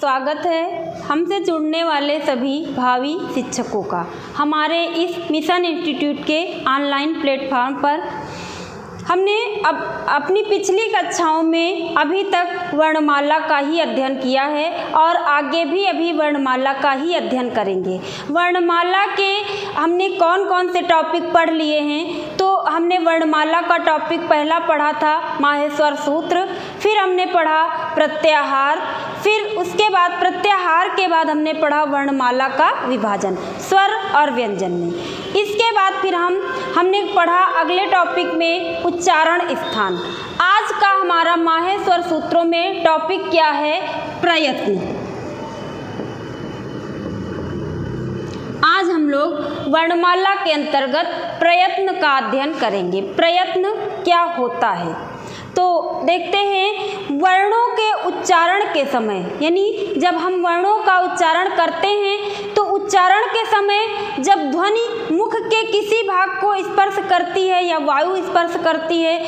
स्वागत है हमसे जुड़ने वाले सभी भावी शिक्षकों का हमारे इस मिशन इंस्टीट्यूट के ऑनलाइन प्लेटफॉर्म पर। हमने अब अपनी पिछली कक्षाओं में अभी तक वर्णमाला का ही अध्ययन किया है और आगे भी अभी वर्णमाला का ही अध्ययन करेंगे। वर्णमाला के हमने कौन कौन से टॉपिक पढ़ लिए हैं, तो हमने वर्णमाला का टॉपिक पहला पढ़ा था माहेश्वर सूत्र, फिर हमने पढ़ा प्रत्याहार, फिर उसके बाद प्रत्याहार के बाद हमने पढ़ा वर्णमाला का विभाजन स्वर और व्यंजन में। इसके बाद फिर हमने पढ़ा अगले टॉपिक में उच्चारण स्थान। आज का हमारा माहेश्वर सूत्रों में टॉपिक क्या है? प्रयत्न। आज हम लोग वर्णमाला के अंतर्गत प्रयत्न का अध्ययन करेंगे। प्रयत्न क्या होता है तो देखते हैं। वर्णों के उच्चारण के समय, यानी जब हम वर्णों का उच्चारण करते हैं तो उच्चारण के समय जब ध्वनि मुख के किसी भाग को स्पर्श करती है या वायु स्पर्श करती है,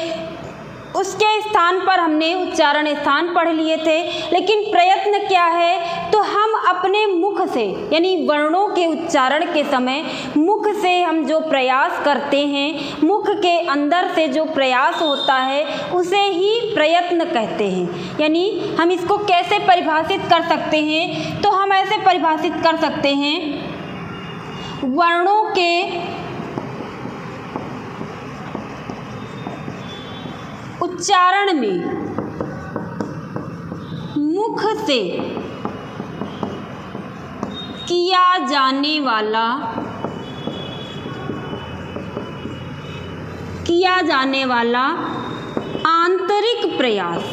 उसके स्थान पर हमने उच्चारण स्थान पढ़ लिए थे। लेकिन प्रयत्न क्या है, तो हम अपने मुख से, यानी वर्णों के उच्चारण के समय मुख से हम जो प्रयास करते हैं, मुख के अंदर से जो प्रयास होता है उसे ही प्रयत्न कहते हैं। यानी हम इसको कैसे परिभाषित कर सकते हैं, तो हम ऐसे परिभाषित कर सकते हैं, वर्णों के उच्चारण में मुख से किया जाने वाला आंतरिक प्रयास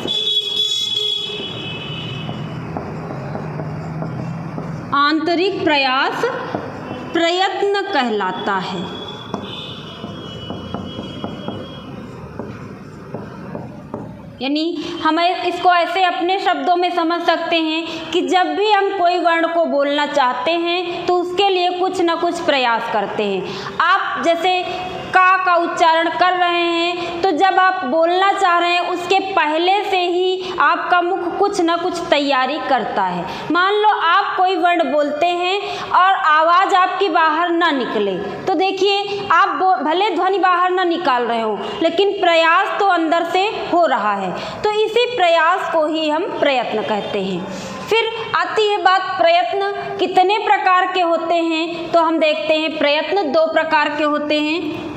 प्रयत्न कहलाता है। यानी हम इसको ऐसे अपने शब्दों में समझ सकते हैं कि जब भी हम कोई वर्ण को बोलना चाहते हैं तो उसके लिए कुछ न कुछ प्रयास करते हैं। आप जैसे का उच्चारण कर रहे हैं, तो जब आप बोलना चाह रहे हैं उसके पहले से ही आपका मुख कुछ न कुछ तैयारी करता है। मान लो आप कोई वर्ण बोलते हैं और आवाज़ आपकी बाहर ना निकले, तो देखिए आप भले ध्वनि बाहर ना निकाल रहे हो, लेकिन प्रयास तो अंदर से हो रहा है। तो इसी प्रयास को ही हम प्रयत्न कहते हैं। फिर आती है बात, प्रयत्न कितने प्रकार के होते हैं, तो हम देखते हैं प्रयत्न 2 प्रकार के होते हैं,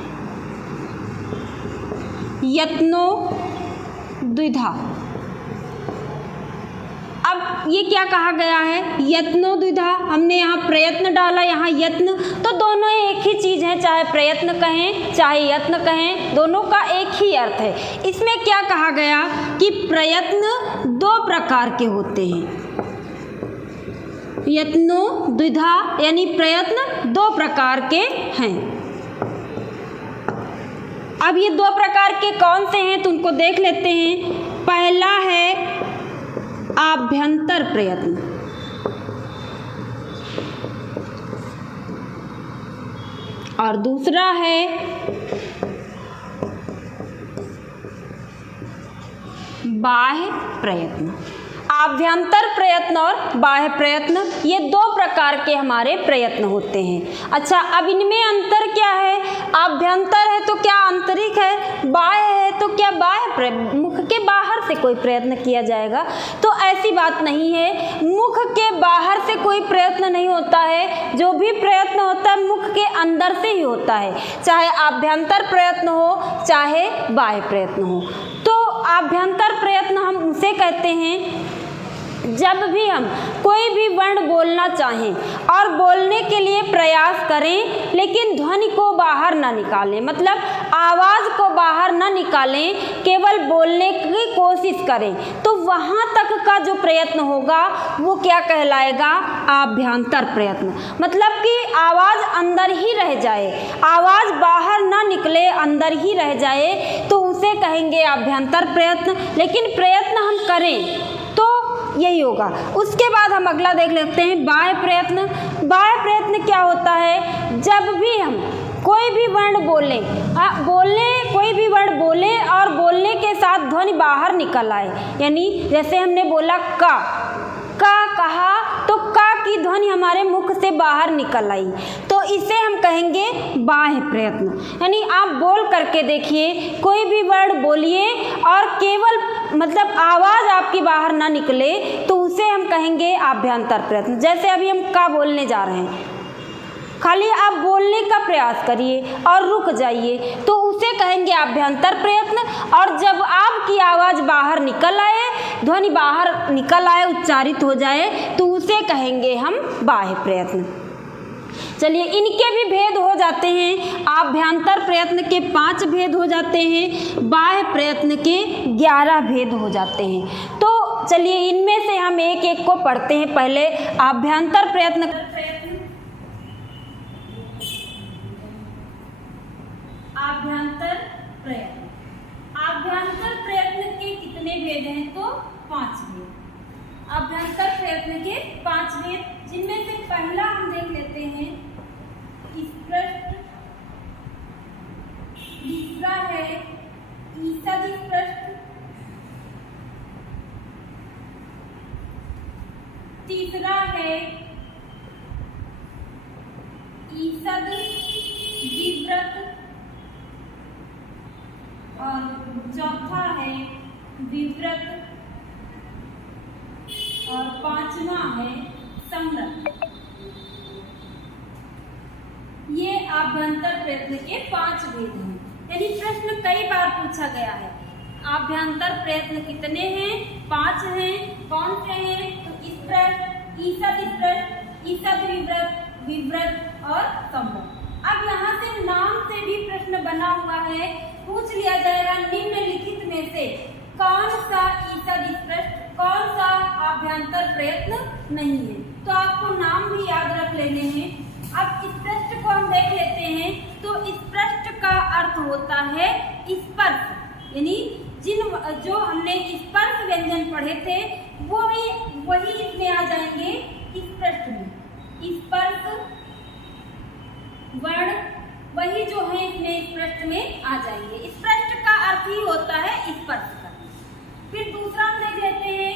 यत्नो द्विधा। अब ये क्या कहा गया है, यत्नो द्विधा। हमने यहाँ प्रयत्न डाला, यहाँ यत्न, तो दोनों एक ही चीज़ है, चाहे प्रयत्न कहें चाहे यत्न कहें, दोनों का एक ही अर्थ है। इसमें क्या कहा गया कि प्रयत्न 2 प्रकार के होते हैं, यत्नो द्विधा, यानी प्रयत्न 2 प्रकार के हैं। अब ये 2 प्रकार के कौन से हैं तो उनको देख लेते हैं। पहला है आभ्यंतर प्रयत्न, और दूसरा है बाह्य प्रयत्न। आभ्यंतर प्रयत्न और बाह्य प्रयत्न, ये 2 प्रकार के हमारे प्रयत्न होते हैं। अच्छा, अब इनमें अंतर क्या है? आभ्यंतर है तो क्या आंतरिक है, बाह्य है तो क्या बाह्य, मुख के बाहर से कोई प्रयत्न किया जाएगा? तो ऐसी बात नहीं है, मुख के बाहर से कोई प्रयत्न नहीं होता है। जो भी प्रयत्न होता है मुख के अंदर से ही होता है, चाहे आभ्यंतर प्रयत्न हो चाहे बाह्य प्रयत्न हो। तो आभ्यंतर प्रयत्न हम उसे कहते हैं जब भी हम कोई भी वर्ण बोलना चाहें और बोलने के लिए प्रयास करें, लेकिन ध्वनि को बाहर ना निकालें, मतलब आवाज़ को बाहर ना निकालें, केवल बोलने की कोशिश करें, तो वहाँ तक का जो प्रयत्न होगा वो क्या कहलाएगा? आभ्यंतर प्रयत्न। मतलब कि आवाज़ अंदर ही रह जाए, आवाज़ बाहर ना निकले, अंदर ही रह जाए, तो उसे कहेंगे आभ्यंतर प्रयत्न। लेकिन प्रयत्न हम करें तो यही होगा। उसके बाद हम अगला देख लेते हैं, बाह्य प्रयत्न। बाह्य प्रयत्न क्या होता है? जब भी हम कोई भी वर्ण कोई भी वर्ण बोले और बोलने के साथ ध्वनि बाहर निकल आए, यानी जैसे हमने बोला का कहा तो का की ध्वनि हमारे मुख से बाहर निकल आई, तो इसे हम कहेंगे बाह्य प्रयत्न। यानी आप बोल करके देखिए, कोई भी वर्ड बोलिए और केवल मतलब आवाज़ आपकी बाहर ना निकले तो उसे हम कहेंगे आभ्यंतर प्रयत्न। जैसे अभी हम का बोलने जा रहे हैं, खाली आप बोलने का प्रयास करिए और रुक जाइए तो उसे कहेंगे आभ्यंतर प्रयत्न। और जब आपकी आवाज़ बाहर निकल आए, ध्वनि बाहर निकल आए, उच्चारित हो जाए, तो उसे कहेंगे हम बाह्य प्रयत्न। चलिए, इनके भी भेद हो जाते हैं। आभ्यंतर प्रयत्न के 5 भेद हो जाते हैं, बाह्य प्रयत्न के 11 भेद हो जाते हैं। तो चलिए इनमें से हम एक एक को पढ़ते हैं। पहले आभ्यंतर प्रयत्न। आभ्यंतर प्रयत्न, आभ्यंतर प्रयत्न के कितने भेद हैं? तो 5 भेद। आभ्यंतर प्रयत्न के 5 भेद, जिनमें से पहला हम देख लेते हैं स्पष्ट, दूसरा है ईसद स्पष्ट, तीसरा है ईसद विव्रत और चौथा है विव्रत और 5वां है समृत। ये आभ्यंतर प्रयत्न के 5 भेद हैं। यानी प्रश्न कई बार पूछा गया है, आभ्यंतर प्रयत्न कितने हैं? 5 हैं। कौन से हैं? तो स्पष्ट, ईसद स्पष्ट, ईसद विव्रत, विव्रत और समृत। अब यहाँ से नाम से भी प्रश्न बना हुआ है, पूछ लिया जाएगा निम्नलिखित में से कौन सा ईसद स्पष्ट, कौन सा आभ्यंतर प्रयत्न नहीं है। तो आपको नाम भी याद रख लेने हैं। अब स्पष्ट को हम देख लेते हैं। तो स्पष्ट का अर्थ होता है स्पर्श, यानी जो हमने स्पर्श व्यंजन पढ़े थे वही इसमें आ जाएंगे स्पष्ट में। स्पर्श वर्ण वही जो है इसमें स्पष्ट में आ जाएंगे। स्पष्ट का अर्थ ही होता है स्पर्श का। फिर दूसरा हम देख लेते हैं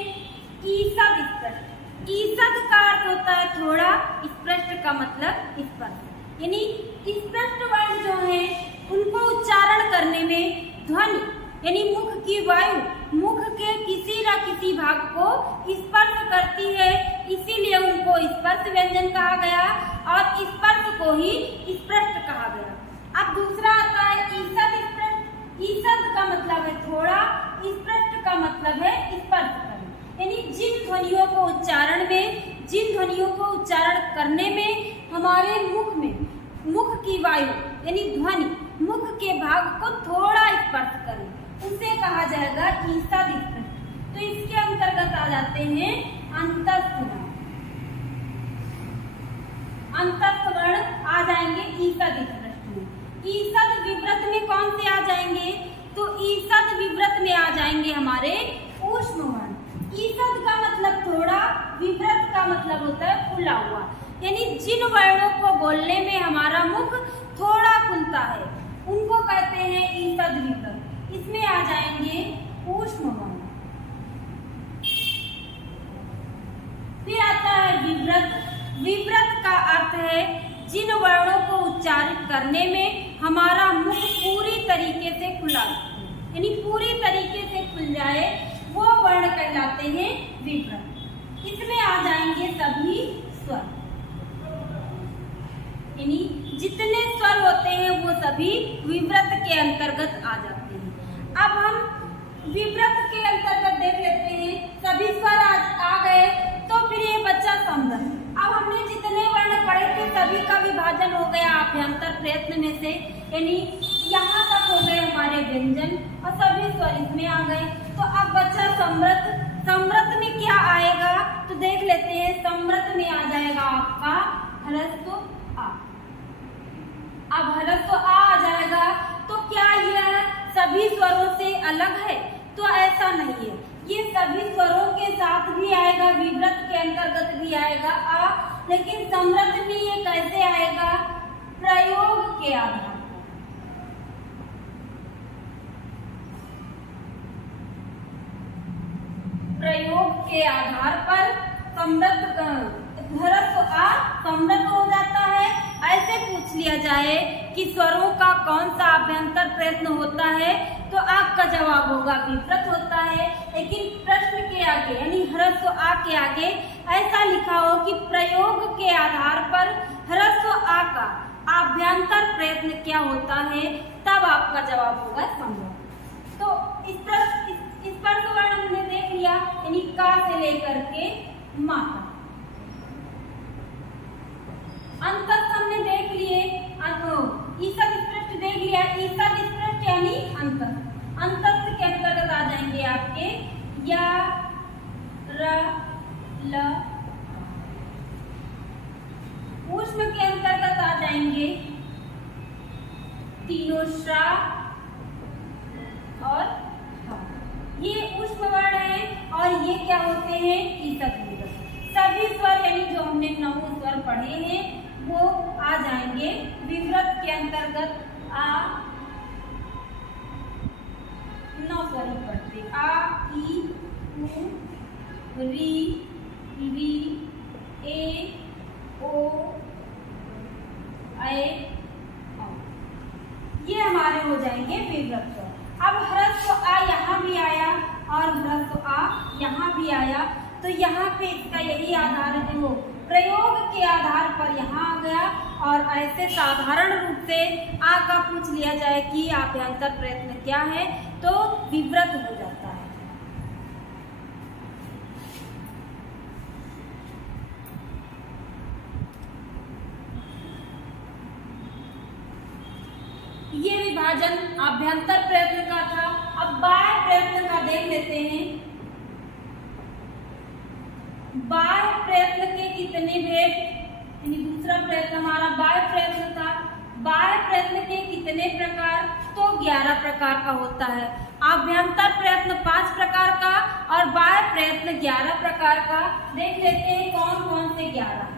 ईसद स्पष्ट। ईसद का अर्थ होता है थोड़ा, स्पष्ट का मतलब स्पर्श। यानी स्पष्ट वर्ण जो है उनको उच्चारण करने में ध्वनि यानी मुख की वायु मुख के किसी न किसी भाग को स्पर्श करती है, इसीलिए उनको स्पर्श व्यंजन कहा गया और स्पर्श को ही स्पष्ट कहा गया। अब दूसरा आता है ईसद स्पष्ट। ईसद का मतलब है थोड़ा, स्पष्ट का मतलब है स्पर्श करना। यानी जिन ध्वनियों को उच्चारण करने में हमारे मुख की वायु यानी ध्वनि मुख के भाग को थोड़ा स्पर्श करे, उसे कहा जाएगा ईसद स्पष्ट। तो इसके अंतर्गत आ जाते हैं अंतस्थ वर्ण। अंतस्थ वर्ण आ जाएंगे ईसद स्पष्ट में। ईसद विव्रत में कौन से आ जाएंगे? तो ईसद विव्रत में आ जाएंगे हमारे ऊष्म वर्ण। ईसद का मतलब थोड़ा, विव्रत का मतलब होता है खुला हुआ। यानी जिन वर्णों को बोलने में हमारा मुख थोड़ा खुलता है उनको कहते हैं ईसद विव्रत। इसमें आ जाएंगे ऊष्म वर्ण। फिर आता है विव्रत। विव्रत का अर्थ है जिन वर्णों को उच्चारित करने में हमारा मुख पूरी तरीके से खुला, यानी पूरी तरीके से खुल जाए, वो वर्ण कहलाते हैं विव्रत। इसमें आ जाएंगे सभी स्वर, यानी जितने स्वर होते हैं वो सभी विव्रत के अंतर्गत आ जाते हैं। अब हम विव्रत के अंतर्गत देख लेते हैं। सभी स्वर आ गए तो फिर ये बच्चा समृत। अब हमने जितने वर्ण पढ़े थे सभी का विभाजन हो गया आभ्यंतर प्रयत्न में से, यानी यहाँ तक हो गए हमारे व्यंजन और सभी स्वर इसमें आ गए। तो अब बच्चा समृत। समृत में क्या आएगा तो देख लेते हैं। समृत में आ जाएगा आपका ह्रस्व आ। अब ह्रस्व आ जाएगा तो क्या यह सभी स्वरों से अलग है? तो ऐसा नहीं है, ये सभी स्वरों के साथ भी आएगा, विव्रत के अंतर्गत भी आएगा आ, लेकिन समृत में ये कैसे आएगा? प्रयोग के आधार पर। प्रयोग के आधार पर समृद्ध ह्रस्व आ समृद्ध हो जाता है। ऐसे पूछ लिया जाए कि स्वरों का कौन सा अभ्यंतर प्रयत्न होता है तो आपका जवाब होगा विव्रत होता है। लेकिन प्रश्न के आगे यानी ह्रस्व आ के आगे ऐसा लिखा हो कि प्रयोग के आधार पर ह्रस्व आ का अभ्यंतर प्रयत्न क्या होता है, तब आपका जवाब होगा समृद्ध। तो इस पर तो वर्ण हमने देख लिया, यानी का से लेकर के मा तक। अंतस्थ हमने देख लिए, ईसद स्पृष्ट देख लिया। ईसद स्पृष्ट यानी अंतस्थ। अंतस्थ के अंतर्गत आ जाएंगे आपके या र ल। ऊष्म के अंतर्गत आ जाएंगे तीनों श्रा और ह। ये ऊष्म वर्ण है और ये क्या होते हैं ईसद विव्रत। सभी स्वर यानी जो हमने 9 स्वर पढ़े हैं वो आ जाएंगे विव्रत के अंतर्गत। आ 9 स्वर ही पढ़ते, आ ई उ री री ए ओ ऐ औ। ये हमारे हो जाएंगे विव्रत स्वर। अब ह्रस्व आ यहाँ भी आया और ह्रस्व आ यहाँ भी आया, तो यहाँ पे इसका यही आधार है, वो प्रयोग के आधार पर यहाँ आ गया। और ऐसे साधारण रूप से आ का पूछ लिया जाए कि अभ्यंतर प्रयत्न क्या है तो विव्रत हो जाता है। ये विभाजन अभ्यंतर प्रयत्न का था। अब बाह्य प्रयत्न का देख लेते हैं। बाह्य प्रयत्न के कितने भेद, यानी दूसरा प्रयत्न हमारा बाह्य प्रयत्न था। बाह्य प्रयत्न के कितने प्रकार, तो 11 प्रकार का होता है। अभ्यंतर प्रयत्न 5 प्रकार का और बाह्य प्रयत्न 11 प्रकार का। देख लेते हैं कौन कौन से 11 है।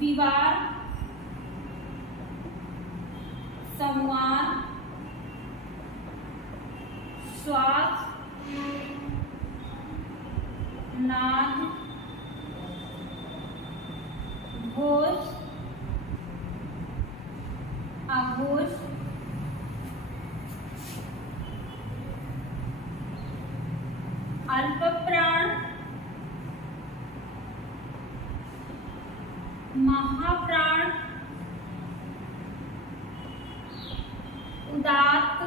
विवार, संवार, श्वास, नाद, घोष, आघोष, अल्पप्राण, महाप्राण, उदात्त,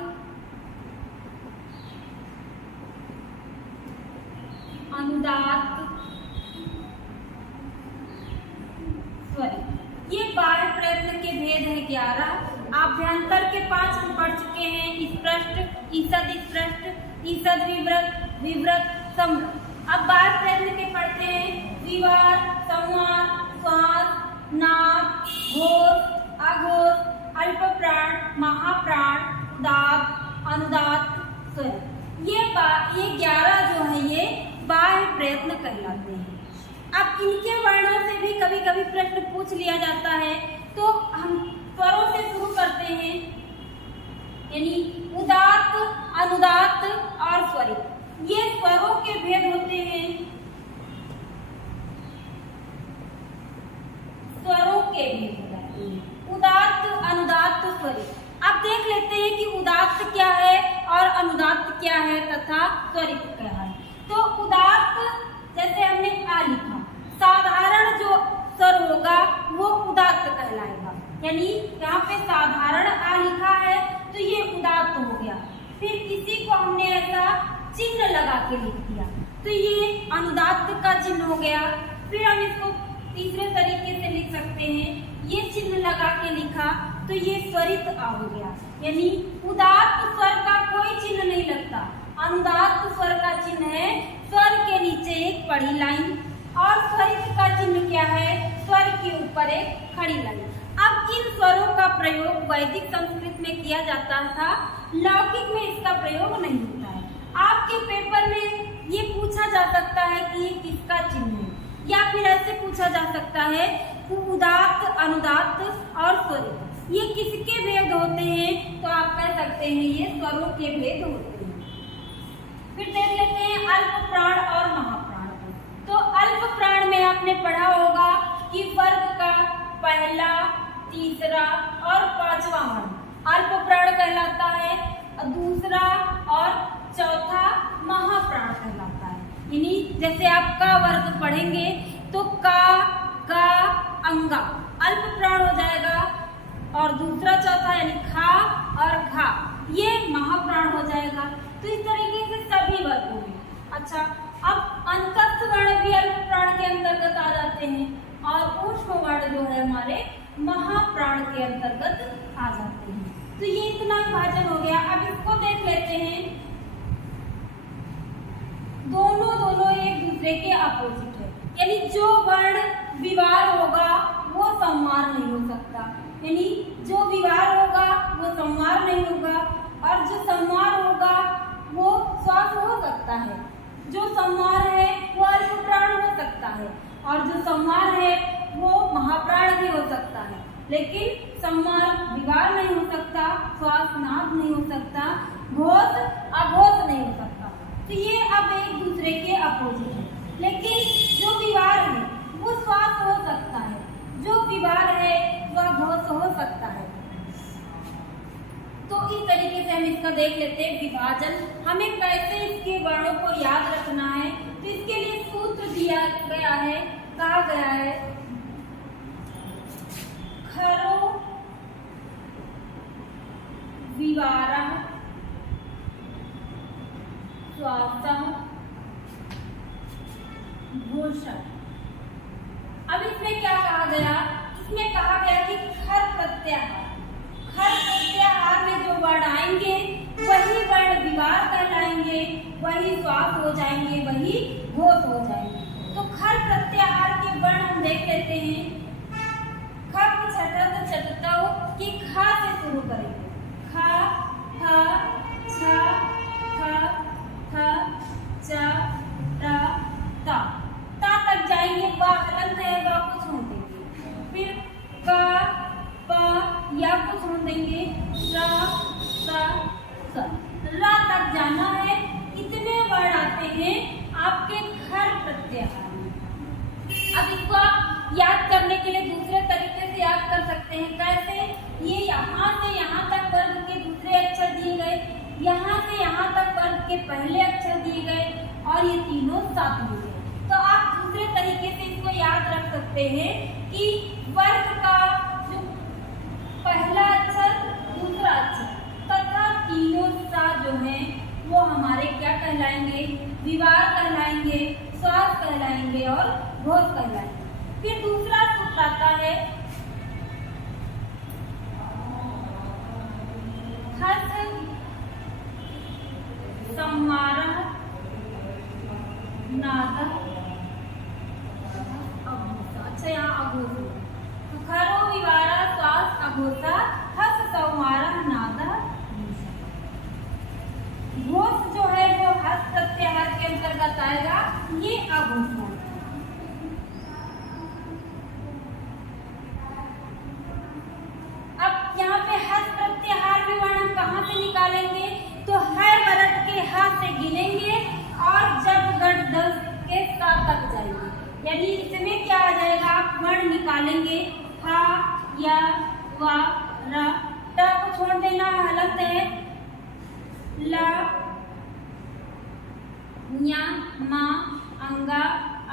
अनुदात्त, स्वरित। ये बाह्य प्रयत्न के भेद है 11। अभ्यंतर के 5 हम पढ़ चुके हैं, स्पृष्ट, ईसद स्पृष्ट, ईसद विव्रत, विव्रत, समृद्ध। अब बाह्य प्रयत्न के पढ़ते हैं विवार, संवार, श्वास, नाद, घोष, आघोष, अल्पप्राण, महाप्राण, उदात्त, अनुदात्त, स्वरित। ये 11 जो है ये बाह्य प्रयत्न कहलाते हैं। अब इनके वर्णों से भी कभी कभी प्रश्न पूछ लिया जाता है, तो हम स्वरों से शुरू करते हैं, यानी उदात्त, अनुदात्त और स्वरित। ये स्वरों के भेद होते हैं। स्वरों के भेद हो जाते हैं, उदात्त, अनुदात्त, स्वरित। अब देख लेते हैं कि उदात्त क्या है और अनुदात्त क्या है तथा स्वरित क्या है। तो उदात्त, जैसे हमने आ लिखा, साधारण जो स्वर होगा वो उदात्त कहलाएगा। यानी यहाँ पे साधारण आ लिखा है तो ये उदात्त हो गया। फिर इसी को हमने ऐसा चिन्ह लगा के लिख दिया तो ये अनुदात्त का चिन्ह हो गया। फिर हम इसको तीसरे तरीके से लिख सकते हैं, ये चिन्ह लगा के लिखा तो ये स्वरित आ हो गया। यानी उदात्त स्वर का कोई चिन्ह नहीं लगता, अनुदात्त स्वर का चिन्ह है स्वर के नीचे एक पड़ी लाइन और स्वरित का चिन्ह क्या है, स्वर के ऊपर एक खड़ी लाइन। अब इन स्वरों का प्रयोग वैदिक संस्कृत में किया जाता था, लौकिक में इसका प्रयोग नहीं होता है। आपके पेपर में ये पूछा जा सकता है कि ये किसका चिन्ह है, या फिर ऐसे पूछा जा सकता है उदात्त, अनुदात्त और स्वरित ये किसके भेद होते हैं, तो आप कह सकते हैं ये स्वरों के भेद होते हैं। फिर देख लेते हैं अल्प प्राण और महाप्राण को। तो अल्प प्राण में आपने पढ़ा होगा कि वर्ग का पहला, तीसरा और पांचवा वर्ण अल्प प्राण कहलाता है, दूसरा और चौथा महाप्राण कहलाता है। यानी जैसे आप का वर्ग पढ़ेंगे तो का अंगा अल्प प्राण हो जाएगा और दूसरा चौथा यानी खा और घा ये महाप्राण हो जाएगा। तो इस तरीके से सभी वर्गों में। अच्छा, अब अंतस्थ वर्ण भी अल्प प्राण के अंतर्गत आ जाते हैं और ऊष्म वर्ण जो है हमारे महाप्राण के अंतर्गत आ जाते हैं। तो ये इतना विभाजन हो गया। अब इसको देख लेते हैं, दोनों एक दूसरे के अपोजिट है, यानी जो वर्ण विवार होगा वो संवार नहीं हो सकता, यानी जो विवार होगा वो संवार नहीं होगा और जो संवार होगा वो श्वास हो सकता है। जो संवार है वो अल्प प्राण हो सकता है और जो संवार है वो महाप्राण भी हो सकता है, लेकिन संवार विवार नहीं हो सकता, श्वास नाद नहीं हो सकता, घोष अघोष नहीं हो सकता। तो ये अब एक दूसरे के अपोजिट है। लेकिन जो विवार है वो श्वास हो सकता है, जो विवार है वह घोष हो सकता है। तो इस तरीके से हम इसका देख लेते हैं विभाजन, हमें कैसे इसके वर्णों को याद रखना है। तो इसके लिए सूत्र दिया गया है, कहा गया है खरो विवारः श्वासः घोषः। अब इसमें क्या कहा गया, इसमें कहा गया कि खर प्रत्याहार में जो वर्ण आएंगे वही वर्ण विवार कहलाएंगे, वही श्वास हो जाएंगे, वही घोष हो जाएंगे। तो खर प्रत्याहार के वर्ण हम देख लेते हैं। खप छठत चटतौ की खा से शुरू करेंगे, खा ख छ ख ख च ट ता तक जाएंगे, वा हलंत है वा को छोड़ देंगे, फिर क प या को छोड़ देंगे, र स स रा तक जाना है। इतने वर्ण आते हैं आपके खर प्रत्याहार में। अब इसको आप याद करने के लिए दूसरे तरीके से याद कर सकते हैं। कैसे, ये यहाँ से यहाँ तक वर्ग के दूसरे अक्षर दिए गए, यहाँ से यहाँ तक वर्ग के पहले अक्षर दिए गए और ये तीनों साथ दिए गए। तो आप दूसरे तरीके से इसको याद रख सकते हैं कि वर्ग का जो पहला अक्षर, दूसरा अक्षर तथा तीनों सा जो है वो हमारे क्या कहलाएंगे, विवार कहलाएंगे, श्वास कहलाएंगे और घोष कहलाएंगे। फिर दूसरा सूत्र आता है हस संवारः नादः अघोषः। अच्छा, यहाँ अघोष खरो विवारः श्वास अघोषः हस संवारः नादः घोष जो है वो हस प्रत्याहार के अंतर्गत आएगा, ये अघोष है। अब यहाँ पे हस प्रत्याहार में वर्ण हम कहाँ से निकालेंगे, तो है वर्ग के ह से गिनेंगे और जब गण 10 के 7 तक जाएंगे, यानी इसमें क्या आ जाएगा, आप वर्ण निकालेंगे हा या वा र, ट को छोड़ देना, हलंत है, ला न्या मा अंगा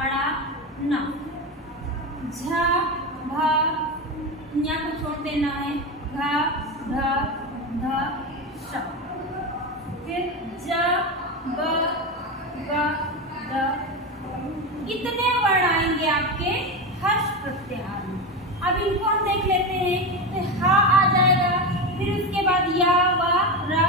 अड़ा ना, झ भ न्या को छोड़ देना है, घ ढ ध श, फिर ज ब ग द, इतने वर्ण आएंगे आपके हर्ष प्रत्याहार में। अब इनको हम देख लेते हैं। तो हा आ जाएगा, फिर उसके बाद या वा रा,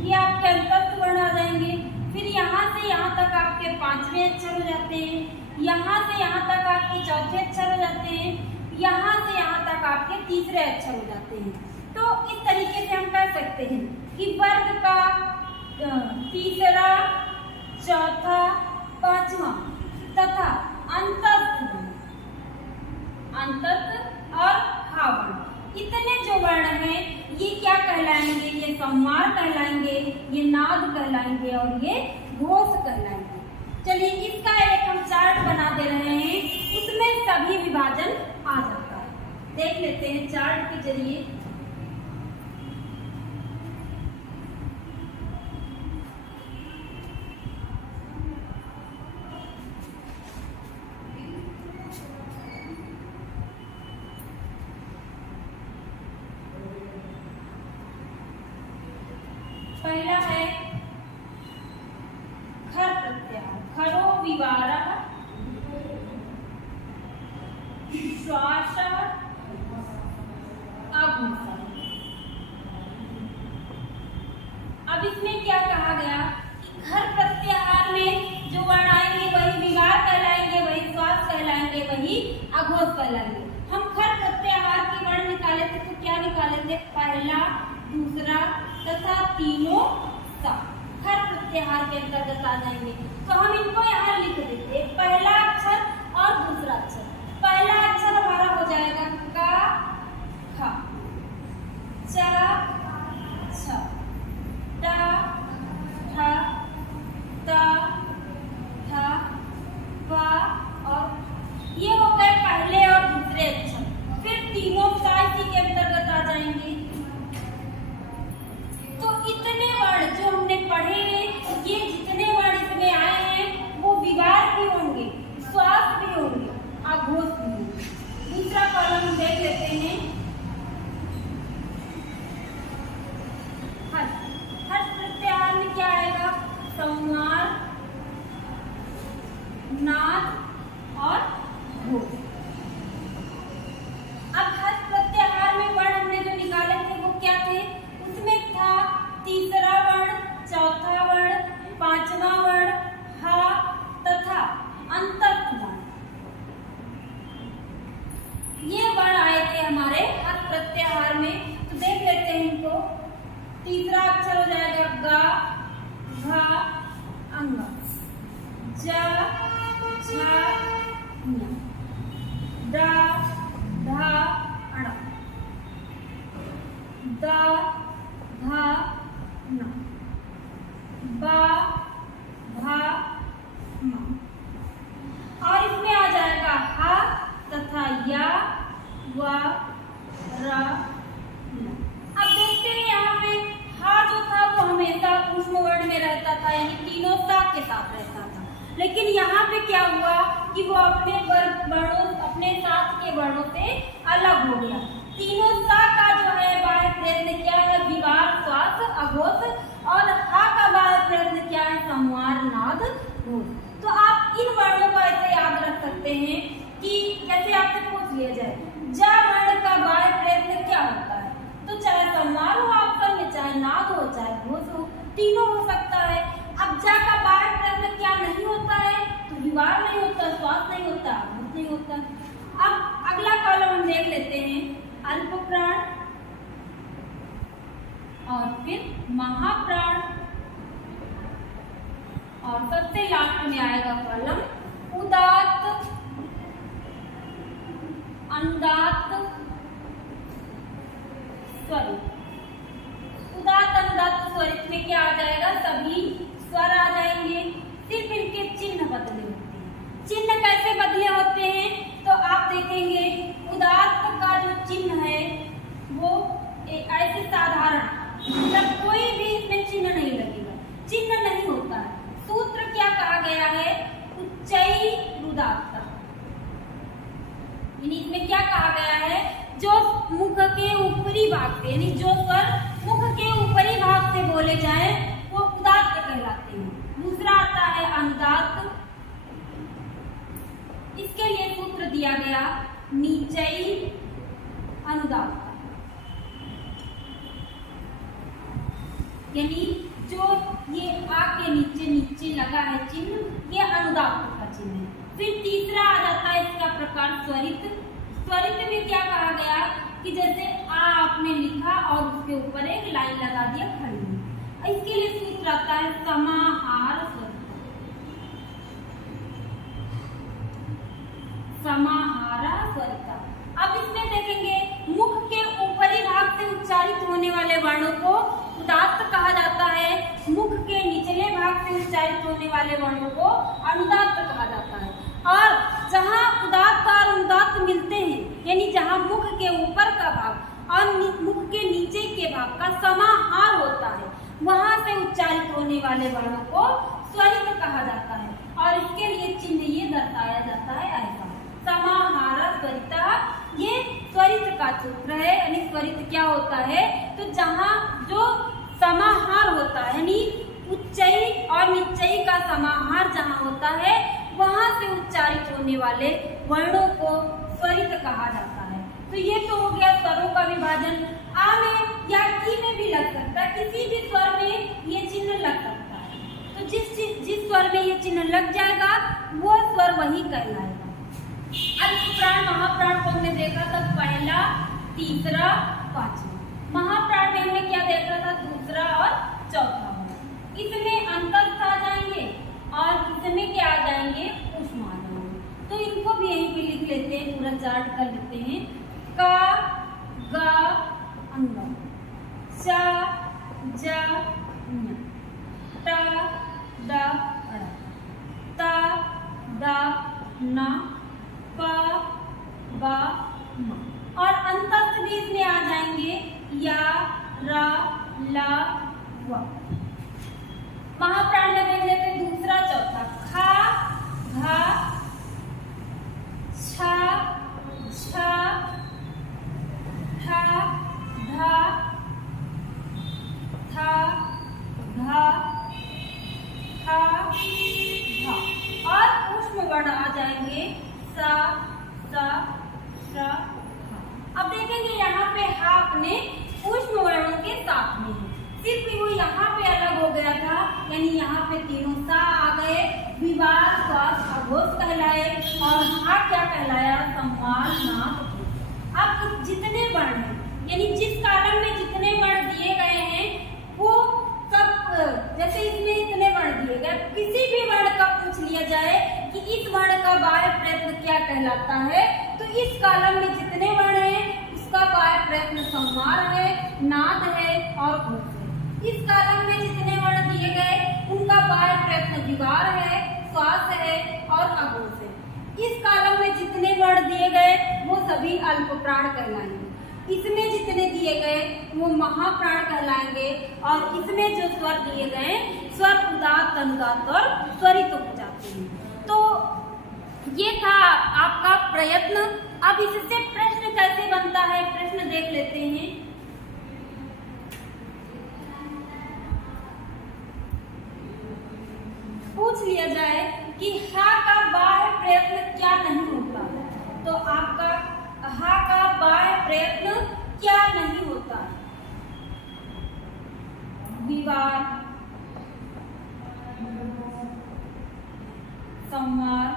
ये आपके अंतस्थ वर्ण आ जाएंगे। फिर यहाँ से यहाँ तक आपके पांचवें अक्षर हो जाते हैं, यहाँ से यहाँ तक आपके चौथे अक्षर हो जाते हैं, यहाँ से यहाँ तक आपके तीसरे अक्षर हो जाते हैं। तो इस तरीके से हम कह सकते हैं कि वर्ग का तीसरा, चौथा, पांचवा तथा अंतस्थ ये नाद कहलाएंगे और ये घोष कहलाएंगे। चलिए इसका एक हम चार्ट बना दे रहे हैं, उसमें सभी विभाजन आ जाता है। देख लेते हैं चार्ट के जरिए। पहला है खर प्रत्याहार, खरो विवारः श्वास आघूषः। अब इसमें क्या कहा गया कि खर प्रत्याहार में जो वर्ण आएंगे वही विवार कहलाएंगे, वही श्वास कहलाएंगे, वही आघोष कहलाएंगे। हम खर प्रत्याहार के वर्ण निकाले थे तो क्या निकाले थे? पहला, दूसरा तथा तीनों सा खर प्रत्याहार के अंतर्गत आ जाएंगे। तो हम इनको यहाँ लिख देते हैं, पहला अक्षर और दूसरा अक्षर। पहला अक्षर हमारा हो जाएगा का, ख, च, छ, ट, ठ, त, थ, प और ये हो गए पहले और दूसरे अक्षर। फिर तीनों सा इसी के अंतर्गत आ जाएंगे। तो इतने वर्ण जो हमने पढ़े हैं, ये जितने वर्ण इसमें आए हैं वो विवार भी होंगे, श्वास भी होंगे, आघोष भी होंगे। दूसरा कॉलम हम देख लेते हैं। हर्ष, हर्ष प्रत्याहार में क्या आएगा? संवार, नाद और घोष। अब हर्ष प्रत्याहार में वर्ण हमने जो निकाले थे वो क्या थे? उसमें था तीसरा वर्ण, चौथा वर्ण, पांचवा वर्ण, हा तथा अंतस्थ वर्ण। ये वर्ण आए थे हमारे हर्ष प्रत्याहार में। तो देख लेते हैं इनको। तीसरा अक्षर हो जाएगा गा, घा, अंग, ज, झ, ञ, ड, ढ, अण, द, ध, न, ब, भ, म। और इसमें आ जाएगा ह तथा या, व, र, न। अब देखते हैं यहाँ पे हा जो था वो हमेशा ऊष्म वर्ण में रहता था, यानी तीनों सा के साथ रहता था। लेकिन यहाँ पे क्या हुआ कि वो अपने वर्णों, अपने साथ के वर्णों से अलग हो गया। तीनों सा का जो है बाह्य प्रयत्न क्या है? विवार, श्वास, आघोष। और हा का बाह्य प्रयत्न क्या है? संवार, नाद, घोष। तो आप इन वर्णों को ऐसे याद रख सकते हैं कि जैसे आपसे पूछ लिया जाए जा वर्ण का बाह्य प्रयत्न क्या होता है, तो चाहे संवार हो ऑप्शन में, चाहे नाद हो, चाहे घोष हो, तीनों हो सकता है। अब जा का बाह्य प्रयत्न क्या नहीं होता है? तो विवार नहीं होता, श्वास नहीं होता, आघोष नहीं होता। अब अगला कॉलम हम देख लेते हैं, अल्प प्राण और फिर महाप्राण और सबसे लास्ट में आएगा कॉलम उदात्त, अनुदात्त, स्वरित। उदात्त, अनुदात्त, स्वरित में क्या आ जाएगा? सभी स्वर आ जाएंगे। सिर्फ इनके चिन्ह बदले होते हैं। चिन्ह कैसे बदले होते हैं? तो आप देखेंगे उदात्त का जो चिन्ह है वो ऐसे साधारण, मतलब कोई भी इसमें चिन्ह नहीं लगेगा, चिन्ह नहीं होता है। सूत्र क्या कहा गया है? उच्चई रुदात्त। इसमें क्या कहा गया है? जो मुख के ऊपरी भाग से, यानी जो स्वर मुख के ऊपरी भाग से बोले जाए वो उदात्त कहलाते हैं। दूसरा आता है अनुदात्त। इसके लिए सूत्र दिया गया नीचई अनुदात्त, यानी जो ये आ के नीचे नीचे लगा है चिन्ह, ये अनुदात्त का चिन्ह है। फिर तीसरा आ जाता है इसका प्रकार स्वरित। स्वरित में क्या कहा गया कि जैसे आ आपने लिखा और उसके ऊपर एक लाइन लगा दिया खड़ी। इसके लिए सूत्र आता है समाहार स्वरित। समाहारा स्वरिता। अब इसमें देखेंगे मुख के ऊपरी भाग से उच्चारित होने वाले वर्णों को उदात्त कहा जाता है। मुख के निचले भाग से उच्चारित होने वाले वर्णों को अनुदात्त कहा जाता है। और जहाँ उदात्त और अनुदात्त मिलते हैं, यानी जहाँ मुख के ऊपर का भाग और मुख के नीचे के भाग का समाहार होता है, वहां से उच्चारित होने वाले वर्णों को स्वरित कहा जाता है। और इसके लिए चिन्ह ये दर्शाया जाता है ऐसा, समाहार स्वरिता। ये स्वरित का सूत्र है, यानी स्वरित क्या होता है, तो जहाँ जो समाहार होता है, यानी उच्चई और निच्चई का समाहार जहाँ होता है, वहां से उच्चारित होने वाले वर्णों को स्वरित कहा जाता है। तो ये तो हो गया स्वरों का विभाजन। आ में या ई में भी लग सकता है, किसी भी स्वर में ये चिन्ह लग सकता है। तो जिस स्वर में ये चिन्ह लग जाएगा वो स्वर वही कहलाएगा। अल्पप्राण महाप्राण को हमने देखा था पहला, तीसरा, पांचवा। महाप्राण में हमने क्या देखा था, दूसरा और चौथा। इसमें अंतस्थ आ जाएंगे और इसमें क्या आ जाएंगे, ऊष्म आ जाएंगे। तो इनको भी यहीं पे लिख लेते हैं, पूरा चार्ट कर लेते हैं। का, गा, अंग, चा, जा, ञ, टा, डा, ड़ा, ता, दा, ना, पा, बा, मा। और अंतस्थ भी इसमें आ जाएंगे, या, रा, ला, वा। महाप्राण में देख लेते हैं दूसरा, चौथा। खा, घा, छा, छा, ठा, धा, था, घा, खा, घा। और ऊष्म वर्ण आ जाएंगे, सा, सा, सा, हा। अब देखेंगे यहाँ पे हा अपने ऊष्म वर्णों के साथ में है, सिर्फ वो यहाँ पे अलग हो गया था, यानी यहाँ पे तीनों सा आ गए, विवाद, श्वास, अघोष कहलाए, और हा क्या कहलाया, संवार, नाद। अब जितने वर्ण हैं, यानी जिस कालम में जितने वर्ण दिए गए हैं वो सब, जैसे इसमें इतने वर्ण दिए गए, किसी भी वर्ण का पूछ लिया जाए कि इस वर्ण का बाह्य प्रयत्न क्या कहलाता है, तो इस कालम में जितने वर्ण हैं उसका बाह्य प्रयत्न संवार है, नाद है और घोष है। इस कालम में जितने वर्ण दिए गए उनका बाह्य प्रयत्न विवार है, श्वास है और अघोष है। इस कालम में जितने वर्ण दिए गए वो सभी अल्पप्राण कहलाएंगे। इसमें जितने दिए गए वो महाप्राण कहलाएंगे, और इसमें जो स्वर दिए गए स्वर उदात्त, अनुदात्त और स्वरित हो जाते हैं। तो ये था आपका प्रयत्न। अब इससे प्रश्न कैसे बनता है, प्रश्न देख लेते हैं। पूछ लिया जाए कि हा का बाह्य प्रयत्न क्या नहीं होता, तो आपका हा का बाह्य प्रयत्न क्या नहीं होता, विवार, संवार,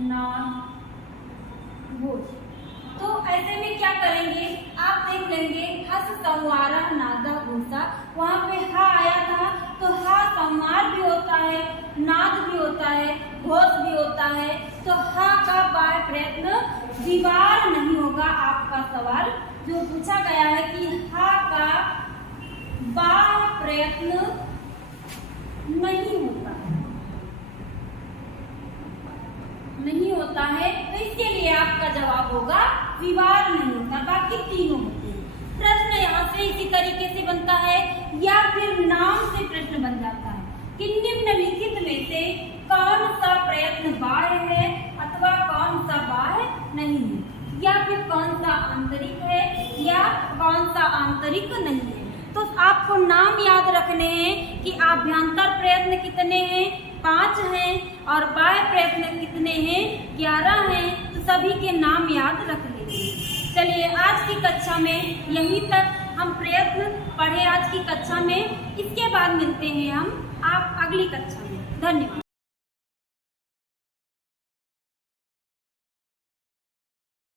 नाद, घोष। तो ऐसे में क्या करेंगे, आप देख लेंगे हस, संवारा, नादा, घोषा। वहां पे हा आया था तो हा संवार भी होता है, नाद भी होता है, घोष भी होता है। तो हा का बाह्य प्रयत्न विवार नहीं होगा। आपका सवाल जो पूछा गया है कि हा का बाह्य प्रयत्न नहीं होता है, नहीं होता है, तो इसके लिए आपका जवाब होगा विवार नहीं होता, बाकी तीनों होते हैं। प्रश्न यहाँ से इसी तरीके से बनता है, या फिर नाम से प्रश्न बन जाता है कि निम्नलिखित में से कौन सा प्रयत्न बाह्य है अथवा कौन सा बाह्य नहीं है, या फिर कौन सा आंतरिक है या कौन सा आंतरिक नहीं है। तो आपको नाम याद रखने हैं कि आभ्यंतर प्रयत्न कितने हैं, 5 हैं, और बाह्य प्रयत्न कितने हैं, 11 हैं। तो सभी के नाम याद रख लीजिए। चलिए आज की कक्षा में यहीं तक हम प्रयत्न पढ़े आज की कक्षा में। इसके बाद मिलते हैं हम आप अगली कक्षा में। धन्यवाद।